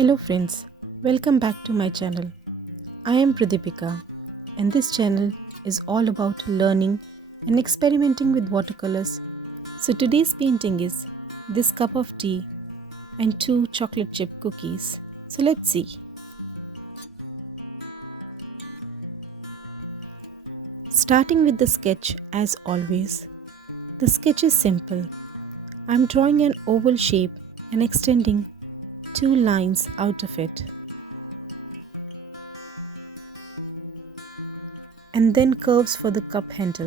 Hello friends, welcome back to my channel. I am Pradipika and this channel is all about learning and experimenting with watercolors. So today's painting is this cup of tea and two chocolate chip cookies. So let's see. Starting with the sketch as always. The sketch is simple. I'm drawing an oval shape and extending two lines out of it, and then curves for the cup handle.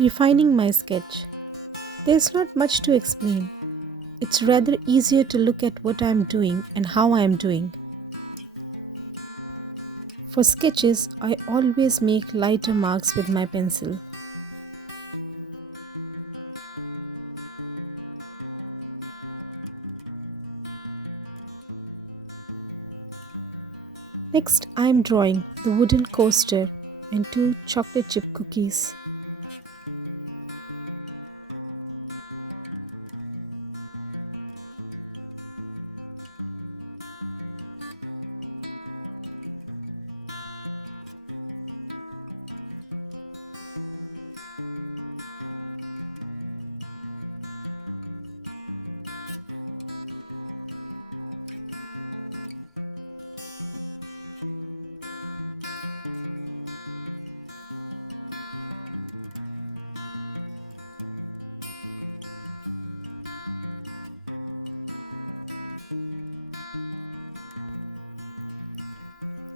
Refining my sketch. There's not much to explain. It's rather easier to look at what I'm doing and how I'm doing. For sketches, I always make lighter marks with my pencil. Next, I am drawing the wooden coaster and two chocolate chip cookies.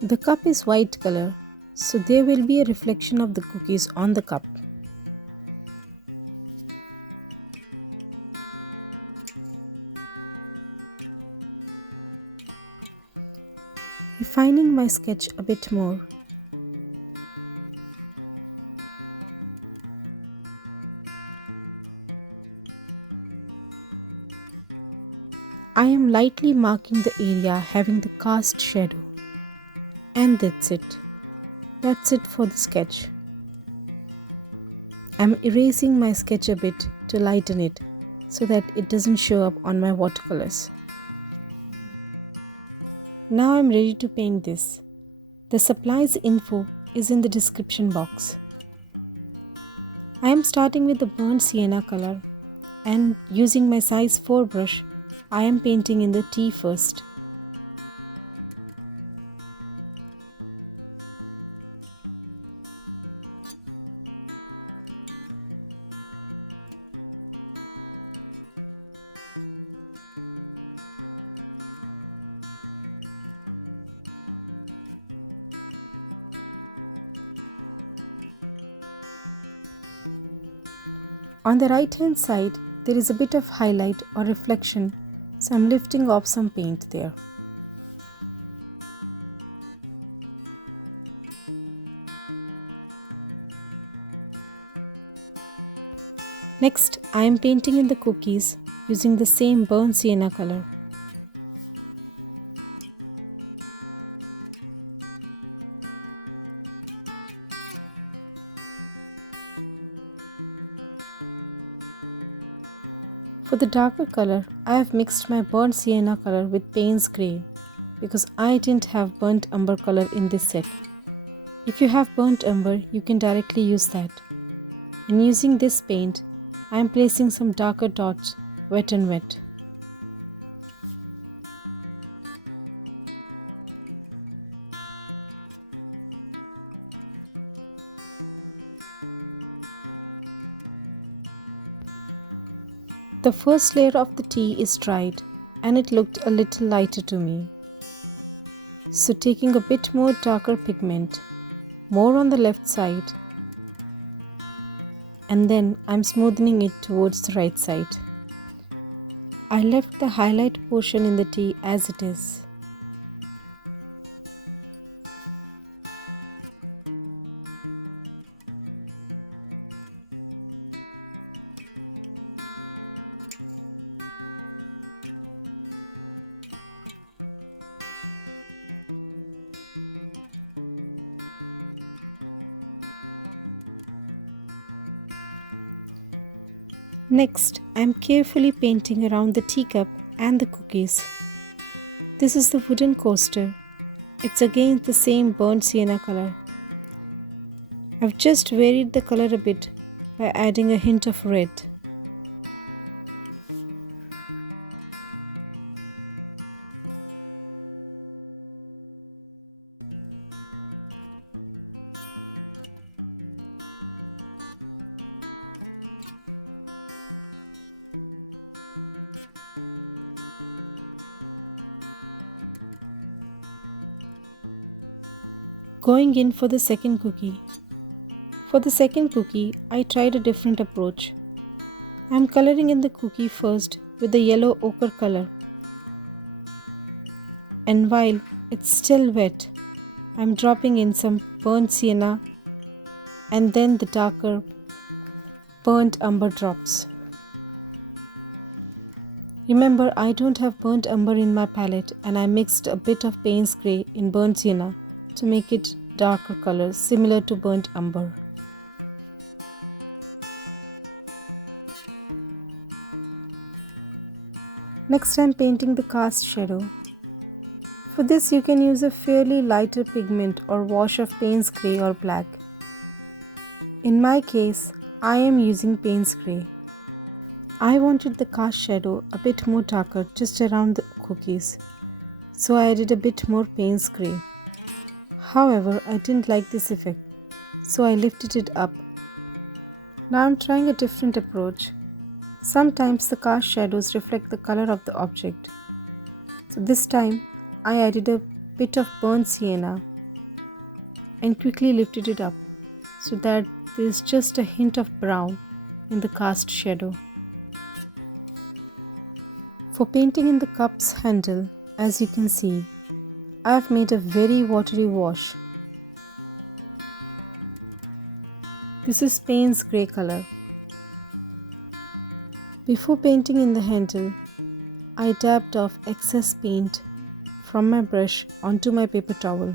The cup is white color, so there will be a reflection of the cookies on the cup. Refining my sketch a bit more. I am lightly marking the area having the cast shadow. And that's it. That's it for the sketch. I'm erasing my sketch a bit to lighten it so that it doesn't show up on my watercolors. Now I'm ready to paint this. The supplies info is in the description box. I am starting with the burnt sienna color and using my size 4 brush, I am painting in the tea first. On the right hand side, there is a bit of highlight or reflection, so I'm lifting off some paint there. Next, I am painting in the cookies using the same burnt sienna color. For the darker color, I have mixed my burnt sienna color with Payne's grey because I didn't have burnt umber color in this set. If you have burnt umber, you can directly use that. And using this paint, I am placing some darker dots wet and wet. The first layer of the tea is dried and it looked a little lighter to me. So taking a bit more darker pigment, more on the left side, and then I'm smoothing it towards the right side. I left the highlight portion in the tea as it is. Next, I am carefully painting around the teacup and the cookies. This is the wooden coaster. It's again the same burnt sienna color. I've just varied the color a bit by adding a hint of red. Going in for the second cookie. For the second cookie, I tried a different approach. I am coloring in the cookie first with the yellow ochre color. And while it's still wet, I am dropping in some burnt sienna and then the darker burnt umber drops. Remember, I don't have burnt umber in my palette and I mixed a bit of Payne's grey in burnt sienna to make it darker color similar to burnt umber. Next, I am painting the cast shadow. For this you can use a fairly lighter pigment or wash of Payne's grey or black. In my case, I am using Payne's grey. I wanted the cast shadow a bit more darker just around the cookies, so I added a bit more Payne's grey. However, I didn't like this effect, so I lifted it up. Now I'm trying a different approach. Sometimes the cast shadows reflect the color of the object. So this time, I added a bit of burnt sienna and quickly lifted it up so that there is just a hint of brown in the cast shadow. For painting in the cup's handle, as you can see, I have made a very watery wash. This is Payne's grey color. Before painting in the handle, I dabbed off excess paint from my brush onto my paper towel.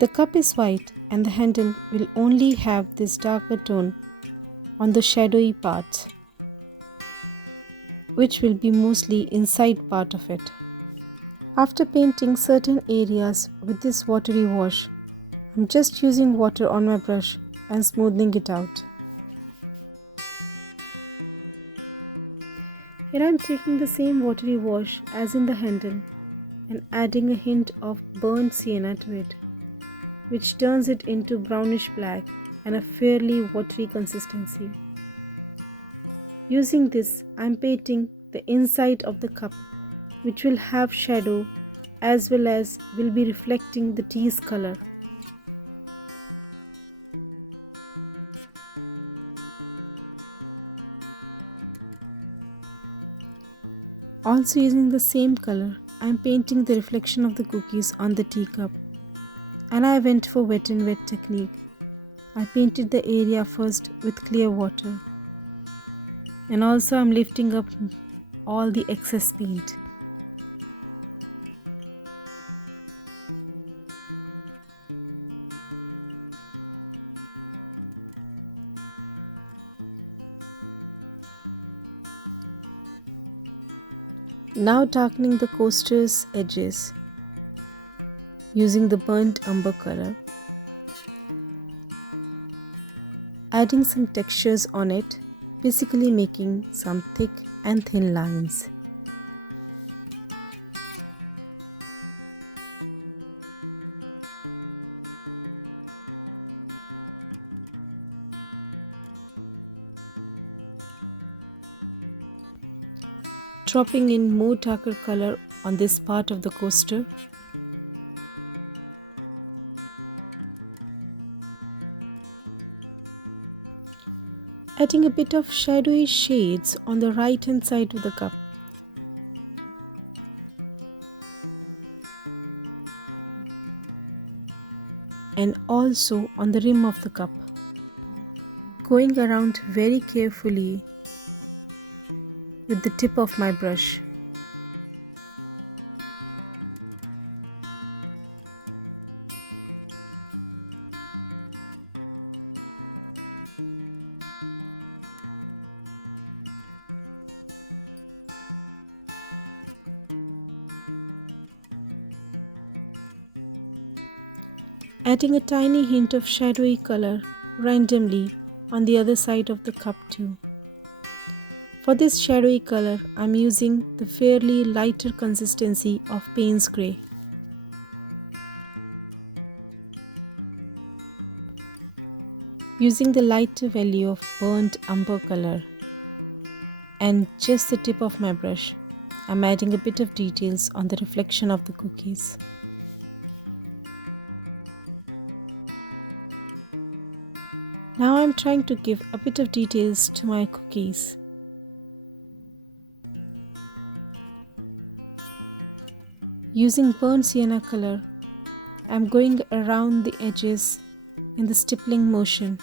The cup is white and the handle will only have this darker tone on the shadowy parts, which will be mostly inside part of it. After painting certain areas with this watery wash, I'm just using water on my brush and smoothing it out. Here I am taking the same watery wash as in the handle and adding a hint of burnt sienna to it, which turns it into brownish black and a fairly watery consistency. Using this, I am painting the inside of the cup, which will have shadow as well as will be reflecting the tea's color. Also using the same color, I am painting the reflection of the cookies on the teacup, and I went for wet and wet technique. I painted the area first with clear water, and also I am lifting up all the excess paint. Now darkening the coaster's edges using the burnt umber color, adding some textures on it, basically making some thick and thin lines. Dropping in more darker color on this part of the coaster. Adding a bit of shadowy shades on the right hand side of the cup. And also on the rim of the cup. Going around very carefully with the tip of my brush. adding a tiny hint of shadowy color randomly on the other side of the cup too. For this shadowy color, I'm using the fairly lighter consistency of Payne's Grey. Using the lighter value of burnt umber color and just the tip of my brush, I'm adding a bit of details on the reflection of the cookies. Now I'm trying to give a bit of details to my cookies. Using burnt sienna color, I'm going around the edges in the stippling motion.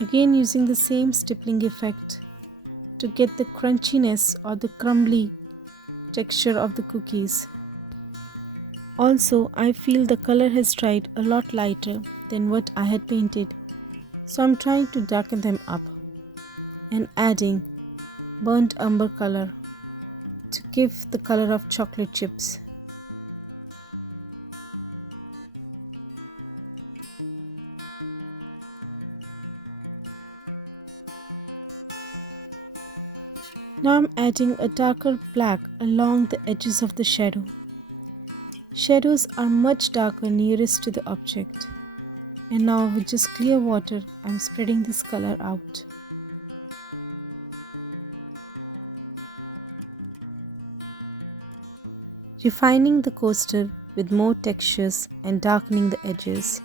Again using the same stippling effect to get the crunchiness or the crumbly texture of the cookies. Also, I feel the color has dried a lot lighter than what I had painted, so I'm trying to darken them up and adding burnt umber color to give the color of chocolate chips. Now I'm adding a darker black along the edges of the shadow. Shadows are much darker nearest to the object. And now with just clear water, I'm spreading this color out. Refining the coaster with more textures and darkening the edges.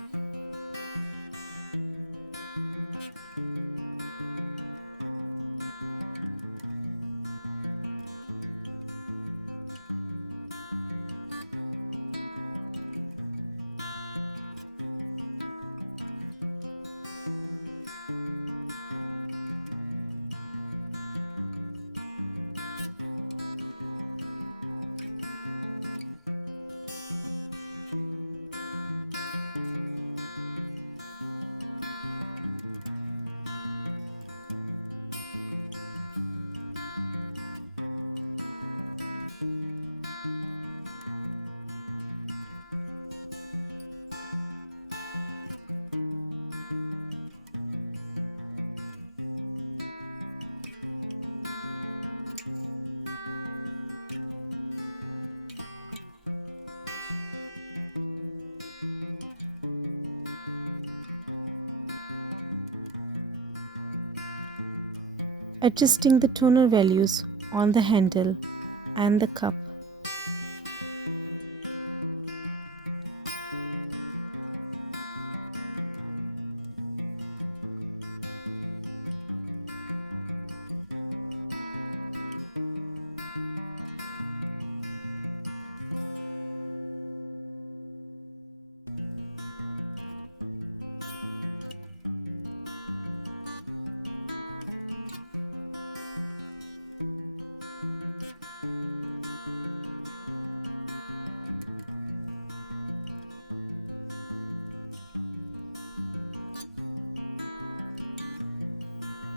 Adjusting the toner values on the handle and the cup.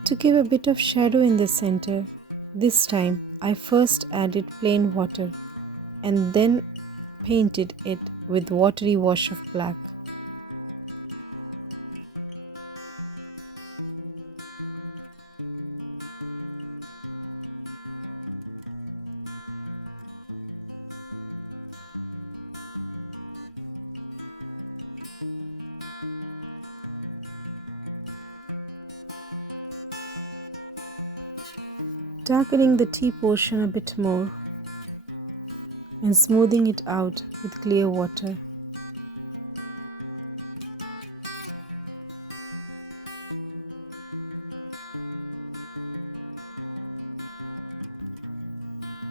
To give a bit of shadow in the center, this time I first added plain water and then painted it with watery wash of black. Darkening the tea portion a bit more and smoothing it out with clear water.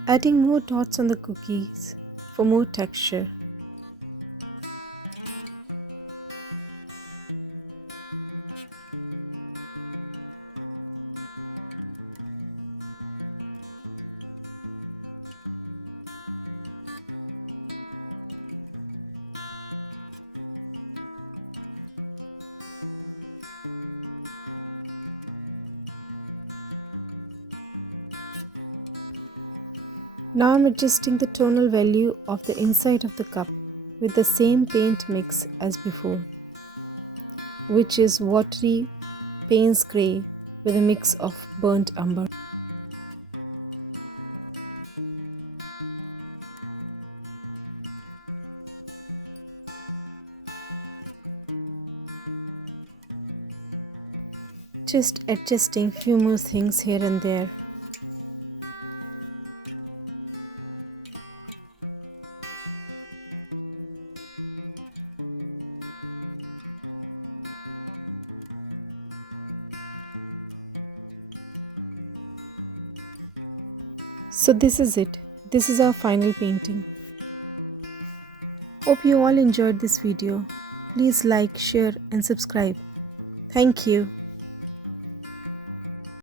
Adding more dots on the cookies for more texture. Now I'm adjusting the tonal value of the inside of the cup with the same paint mix as before, which is watery Payne's grey with a mix of burnt umber. Just adjusting few more things here and there. So this is it. This is our final painting. Hope you all enjoyed this video. Please like, share and subscribe. Thank you.